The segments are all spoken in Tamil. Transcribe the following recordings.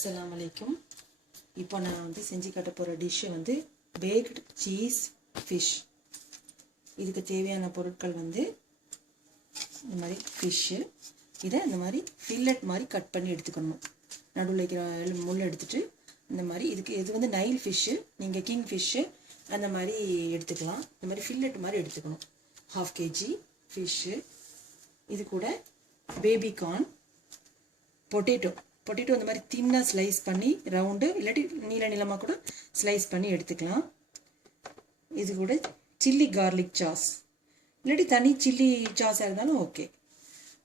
அஸ்ஸலாமு அலைக்கும். இப்போ நான் வந்து செஞ்சு காட்ட போகிற டிஷ்ஷு வந்து பேக்டு சீஸ் ஃபிஷ். இதுக்கு தேவையான பொருட்கள் வந்து இந்த மாதிரி ஃபிஷ்ஷு. இதை இந்த மாதிரி ஃபில்லட் மாதிரி கட் பண்ணி எடுத்துக்கணும். நடுவில் இருக்கிற முள் எடுத்துகிட்டு இந்த மாதிரி இது வந்து நைல் ஃபிஷ்ஷு, நீங்கள் கிங் ஃபிஷ்ஷு அந்த மாதிரி எடுத்துக்கலாம். இந்த மாதிரி ஃபில்லட் மாதிரி எடுத்துக்கணும். 1/2 kg ஃபிஷ்ஷு. இது கூட பேபி கார்ன், பொட்டேட்டோ இந்த மாதிரி தின்னாக ஸ்லைஸ் பண்ணி ரவுண்டு இல்லாட்டி நீளமாக கூட ஸ்லைஸ் பண்ணி எடுத்துக்கலாம். இது கூட சில்லி கார்லிக் சாஸ் இல்லாட்டி தனி சில்லி சாஸாக இருந்தாலும் ஓகே.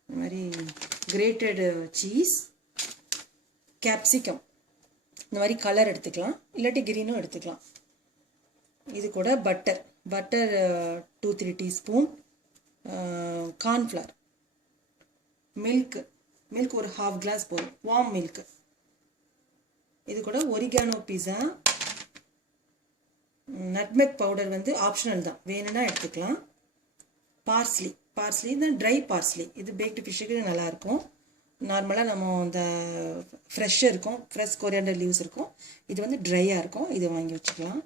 இந்த மாதிரி கிரேட்டடு சீஸ், கேப்சிகம் இந்த மாதிரி கலர் எடுத்துக்கலாம், இல்லாட்டி கிரீனும் எடுத்துக்கலாம். இது கூட பட்டர் 2-3 டீஸ்பூன், கார்ன்ஃப்ளவர், மில்க் ஒரு 1/2 glass போதும், வார்ம் மில்க். இது கூட ஒரிகானோ பீஸா, நட்மெக் பவுடர் வந்து ஆப்ஷனல் தான், வேணும்னா எடுத்துக்கலாம். பார்ஸ்லி தான், ட்ரை பார்ஸ்லி. இது பேக்டு ஃபிஷ்ஷுக்கு நல்லாயிருக்கும். நார்மலாக நம்ம இந்த ஃப்ரெஷ்ஷாக இருக்கும், ஃப்ரெஷ் கொரியாண்டர் லீவ்ஸ் இருக்கும். இது வந்து ட்ரையாக இருக்கும், இது வாங்கி வச்சுக்கலாம்.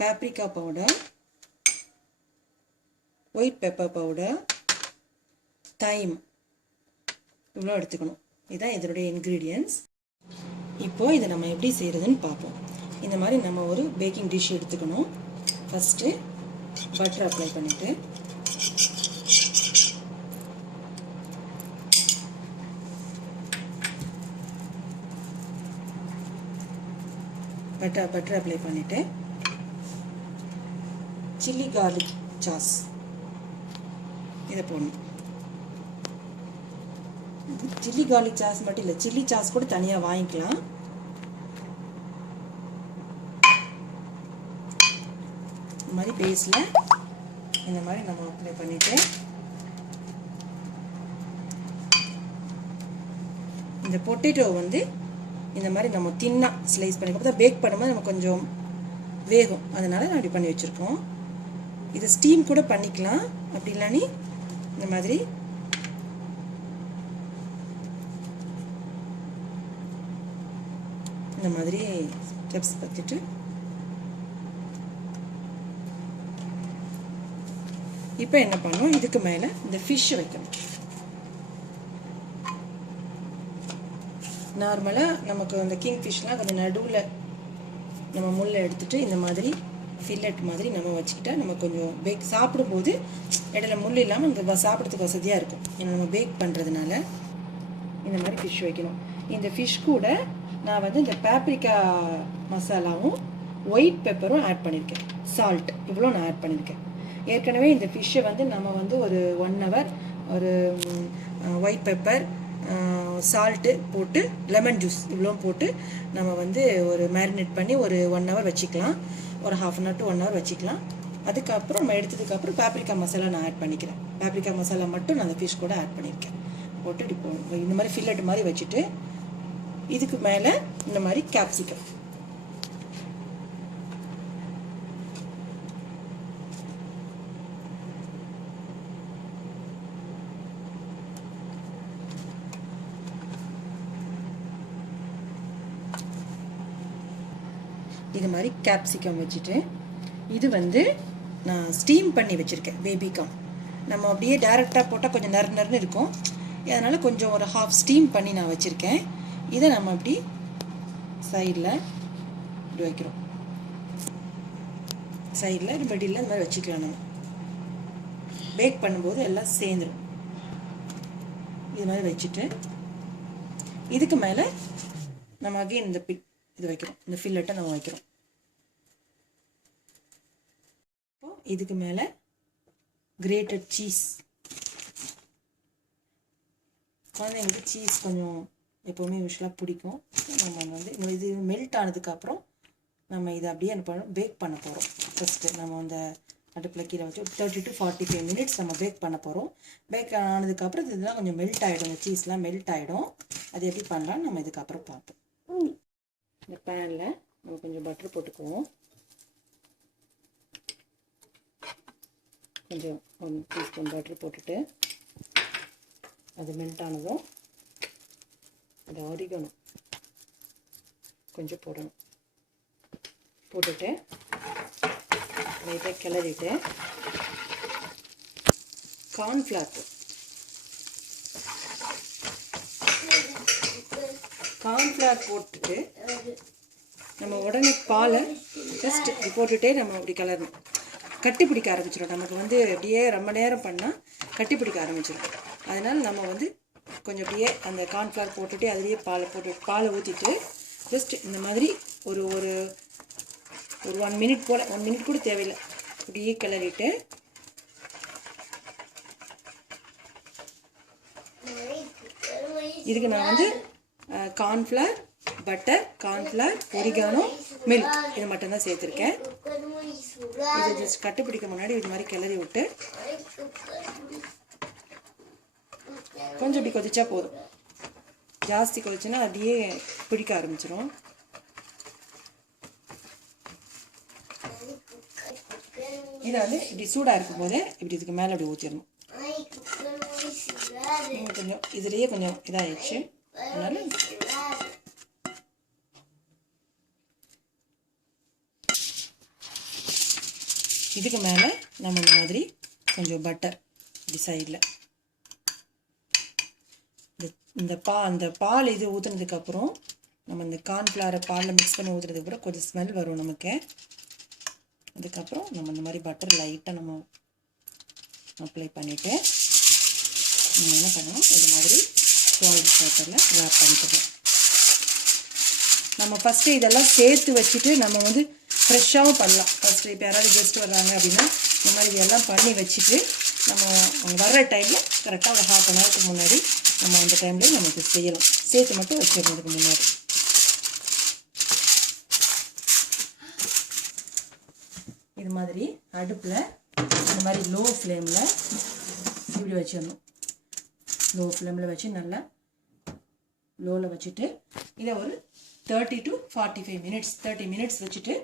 Paprika powder, white pepper powder, thyme இவ்வளோ எடுத்துக்கணும். இதுதான் இதனுடைய இன்க்ரீடியன்ட்ஸ். இப்போது இதை நம்ம எப்படி செய்கிறதுன்னு பார்ப்போம். இந்த மாதிரி நம்ம ஒரு பேக்கிங் டிஷ் எடுத்துக்கணும். ஃபஸ்ட்டு பட்டர் அப்ளை பண்ணிவிட்டு பட்டர் அப்ளை பண்ணிவிட்டு சில்லி கார்லிக் சாஸ் இதை போடணும். சில்லி கார்லிக் சாஸ் மட்டும் இல்லை, சில்லி சாஸ் கூட தனியாக வாங்கிக்கலாம். இந்த மாதிரி பேஸில் இந்த மாதிரி நம்ம அப்ளை பண்ணிவிட்டு இந்த பொட்டேட்டோ வந்து இந்த மாதிரி நம்ம தின்னாக ஸ்லைஸ் பண்ணி அப்போ தான் பேக் பண்ணும்போது நம்ம கொஞ்சம் வேகும், அதனால் நான் இப்படி பண்ணி வச்சுருக்கோம். இதை ஸ்டீம் கூட பண்ணிக்கலாம், அப்படி இல்லைன்னு இந்த மாதிரி இந்த மாதிரி ஸ்டெப்ஸ் பார்த்துட்டு இப்போ என்ன பண்ணணும், இதுக்கு மேலே இந்த ஃபிஷ் வைக்கணும். நார்மலாக நமக்கு அந்த கிங் ஃபிஷ்லாம் கொஞ்சம் நடுவில் நம்ம முள்ளை எடுத்துகிட்டு இந்த மாதிரி ஃபில்லட் மாதிரி நம்ம வச்சுக்கிட்டா நம்ம கொஞ்சம் பேக் சாப்பிடும்போது இடையில முள் இல்லாமல் நமக்கு சாப்பிட்றதுக்கு வசதியாக இருக்கும். ஏன்னா நம்ம பேக் பண்ணுறதுனால இந்த மாதிரி ஃபிஷ் வைக்கணும். இந்த ஃபிஷ் கூட நான் வந்து இந்த பேப்ரிகா மசாலாவும் ஒயிட் பெப்பரும் ஆட் பண்ணியிருக்கேன், சால்ட் இவ்வளோ நான் ஆட் பண்ணியிருக்கேன். ஏற்கனவே இந்த ஃபிஷ்ஷை வந்து நம்ம வந்து ஒரு 1 hour ஒரு ஒயிட் பெப்பர், சால்ட்டு போட்டு, லெமன் ஜூஸ் இவ்வளோ போட்டு நம்ம வந்து ஒரு மேரினேட் பண்ணி ஒரு 1 hour வச்சுக்கலாம். ஒரு 1/2 hour to 1 hour வச்சுக்கலாம். அதுக்கப்புறம் நம்ம எடுத்ததுக்கப்புறம் பேப்ரிகா மசாலா நான் ஆட் பண்ணிக்கிறேன். பேப்ரிகா மசாலா மட்டும் நான் அந்த ஃபிஷ் கூட ஆட் பண்ணியிருக்கேன். போட்டு இப்போ இந்த மாதிரி ஃபில்லட் மாதிரி வச்சுட்டு இதுக்கு மேலே இந்த மாதிரி கேப்சிகம், இது மாதிரி கேப்சிகம் வச்சுட்டு இது வந்து நான் ஸ்டீம் பண்ணி வச்சுருக்கேன் பேபி கார்ன். நம்ம அப்படியே டேரெக்டாக போட்டால் கொஞ்சம் நறுன்னு இருக்கும், அதனால் கொஞ்சம் ஒரு 1/2 ஸ்டீம் பண்ணி நான் வச்சுருக்கேன். இதை நம்ம அப்படி சைடில் இப்படி வைக்கிறோம், சைடில் மிடில் இந்த மாதிரி வச்சுக்கலாம். நம்ம பேக் பண்ணும்போது எல்லாம் சேர்ந்துடும். இது மாதிரி வச்சுட்டு இதுக்கு மேலே நம்ம அகைன் இந்த இது வைக்கிறோம், இந்த ஃபில்லட்டை நம்ம வைக்கிறோம். இப்போது இதுக்கு மேலே கிரேட்டட் சீஸ். குழந்தைங்களுக்கு சீஸ் கொஞ்சம் எப்போவுமே யூஸ்வலாக பிடிக்கும். நம்ம வந்து இது மெல்ட் ஆனதுக்கப்புறம் நம்ம இதை அப்படியே பேக் பண்ண போகிறோம். ஃபஸ்ட்டு நம்ம அந்த அடுப்பில் கீழே வச்சு 30 to 45 minutes நம்ம பேக் பண்ண போகிறோம். பேக் ஆனதுக்கப்புறம் இதெல்லாம் கொஞ்சம் மெல்ட் ஆகிடும், இந்த சீஸ்லாம் மெல்ட் ஆகிடும். அது எப்படி பண்ணலான்னு நம்ம இதுக்கப்புறம் பார்ப்போம். இந்த பேனில் நம்ம கொஞ்சம் பட்டர் போட்டுக்குவோம். கொஞ்சம் 1 teaspoon பட்டர் போட்டுட்டு அது மெல்ட் ஆனதும் அந்த ஆரிகனோ கொஞ்சம் போடணும். போட்டுட்டு லைட்டாக கிளறிட்டு கார்ன்ஃப்ளவர் போட்டுட்டு நம்ம உடனே பாலை ஜஸ்ட் இப்படி போட்டுகிட்டே நம்ம அப்படி கிளறணும். கட்டி பிடிக்க ஆரம்பிச்சிடும். நமக்கு வந்து அப்படியே ரொம்ப நேரம் பண்ணால் கட்டி பிடிக்க ஆரம்பிச்சிடும். அதனால் நம்ம வந்து கொஞ்சம் அப்படியே அந்த கார்ன்ஃப்ளவர் போட்டுட்டு அதுலேயே பாலை ஊற்றிட்டு ஜஸ்ட் இந்த மாதிரி ஒரு ஒரு ஒரு 1 மினிட் போல், 1 மினிட் கூட தேவையில்லை, அப்படியே கிளறிட்டு இதுக்கு நான் வந்து cornflour, butter, cornflour, oregano, milk இது மட்டும்தான் சேர்த்துருக்கேன். இதை ஜஸ்ட் கட்டுப்பிடிக்க முன்னாடி இது மாதிரி கிளறி விட்டு கொஞ்சம் இப்படி கொதிச்சா போதும். ஜாஸ்தி கொதிச்சுன்னா அப்படியே பிடிக்க ஆரம்பிச்சிடும். இதை வந்து இப்படி சூடாக இருக்கும் போதே இப்படி இதுக்கு மேலே அப்படி ஊற்றிடணும். கொஞ்சம் இதுலேயே கொஞ்சம் இதாகிடுச்சு. அதனால இதுக்கு மேலே நம்ம இந்த மாதிரி கொஞ்சம் பட்டர் இப்படி சைடில் அந்த பால் இது ஊற்றுனதுக்கப்புறம் நம்ம இந்த கார்ன்ஃப்ளவரை பாலில் மிக்ஸ் பண்ணி ஊற்றுறதுக்கப்புறம் கொஞ்சம் ஸ்மெல் வரும் நமக்கு. அதுக்கப்புறம் நம்ம இந்த மாதிரி பட்டர் லைட்டாக நம்ம அப்ளை பண்ணிவிட்டு நம்ம என்ன பண்ணணும், இது மாதிரி ஃபாயில் பேப்பரில் ரேப் பண்ணிக்கலாம். நம்ம ஃபஸ்ட்டு இதெல்லாம் சேர்த்து வச்சுட்டு நம்ம வந்து ஃப்ரெஷ்ஷாகவும் பண்ணலாம். ஃபஸ்ட்டு இப்போ யாராவது கெஸ்ட் வர்றாங்க அப்படின்னா இந்த மாதிரி இதெல்லாம் பண்ணி வச்சுட்டு நம்ம அவங்க வர்ற டைமில் கரெக்டாக ஒரு 1/2 hourக்கு முன்னாடி நம்ம அந்த டைம்லேயே நமக்கு செய்யலாம். சேர்த்து மட்டும் வச்சிடறதுக்கு முன்னாடி இது மாதிரி அடுப்பில் இந்த மாதிரி லோ ஃப்ளேமில் இப்படி வச்சிடணும். லோ ஃப்ளேமில் வச்சு நல்லா லோவில் வச்சுட்டு இதை ஒரு 30 to 45 minutes 30 minutes வச்சுட்டு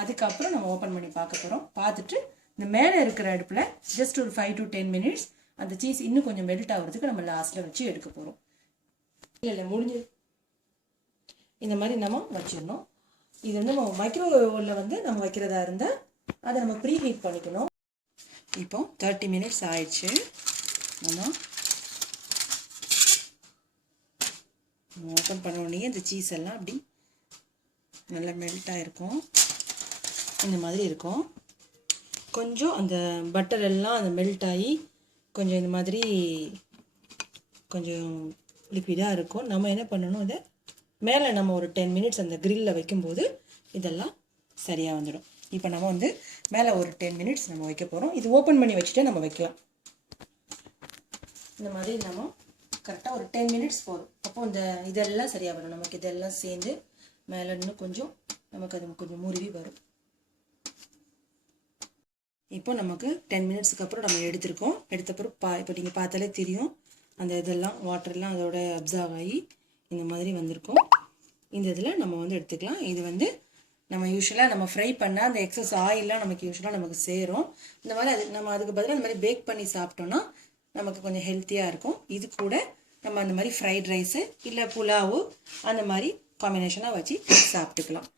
அதுக்கப்புறம் நம்ம ஓப்பன் பண்ணி பார்க்க போகிறோம். பார்த்துட்டு இந்த மேலே இருக்கிற அடுப்பில் ஜஸ்ட் ஒரு 5 to 10 minutes அந்த சீஸ் இன்னும் கொஞ்சம் மெல்ட் ஆகிறதுக்கு நம்ம லாஸ்ட்டில் வச்சு எடுக்க போகிறோம். இல்லை முடிஞ்சு இந்த மாதிரி நம்ம வச்சிடணும். இது வந்து நம்ம மைக்ரோவேவில் வந்து நம்ம வைக்கிறதா இருந்தால் அதை நம்ம ப்ரீ ஹீட் பண்ணிக்கணும். இப்போ 30 minutes ஆயிடுச்சு. நம்ம ஓப்பன் பண்ண உடனே இந்த சீஸ் எல்லாம் அப்படி நல்லா மெல்ட் ஆகிருக்கும். இந்த மாதிரி இருக்கும். கொஞ்சம் அந்த பட்டர் எல்லாம் அந்த மெல்ட் ஆகி கொஞ்சம் இந்த மாதிரி கொஞ்சம் லிக்விடாக இருக்கும். நம்ம என்ன பண்ணணும், இதை மேலே நம்ம ஒரு 10 minutes அந்த கிரில்லில் வைக்கும்போது இதெல்லாம் சரியாக வந்துடும். இப்போ நம்ம வந்து மேலே ஒரு 10 minutes நம்ம வைக்க போகிறோம். இது ஓப்பன் பண்ணி வச்சுட்டு நம்ம வைக்கலாம். இந்த மாதிரி நம்ம கரெக்டாக ஒரு 10 minutes போதும். அப்போ இந்த இதெல்லாம் சரியாக வரும். நமக்கு இதெல்லாம் சேர்ந்து மேலே இன்னும் கொஞ்சம் நமக்கு அது கொஞ்சம் முருவி வரும். இப்போ நமக்கு 10 minutesக்கு அப்புறம் நம்ம எடுத்திருக்கோம். எடுத்தப்பறம் இப்போ நீங்கள் பார்த்தாலே தெரியும் அந்த இதெல்லாம் வாட்டர்லாம் அதோட அப்சர்வ் ஆகி இந்த மாதிரி வந்திருக்கும். இந்த இதில் நம்ம வந்து எடுத்துக்கலாம். இது வந்து நம்ம யூஸ்வலாக நம்ம ஃப்ரை பண்ணால் அந்த எக்ஸஸ் ஆயிலாம் நமக்கு யூஸ்வலாக நமக்கு சேரும். இந்த மாதிரி நம்ம அதுக்கு பதிலாக இந்த மாதிரி பேக் பண்ணி சாப்பிட்டோன்னா நமக்கு கொஞ்சம் ஹெல்த்தியாக இருக்கும். இது கூட நம்ம அந்த மாதிரி ஃப்ரைட் ரைஸு இல்லை புலாவு அந்த மாதிரி காம்பினேஷனாக வச்சு சாப்பிட்டுக்கலாம்.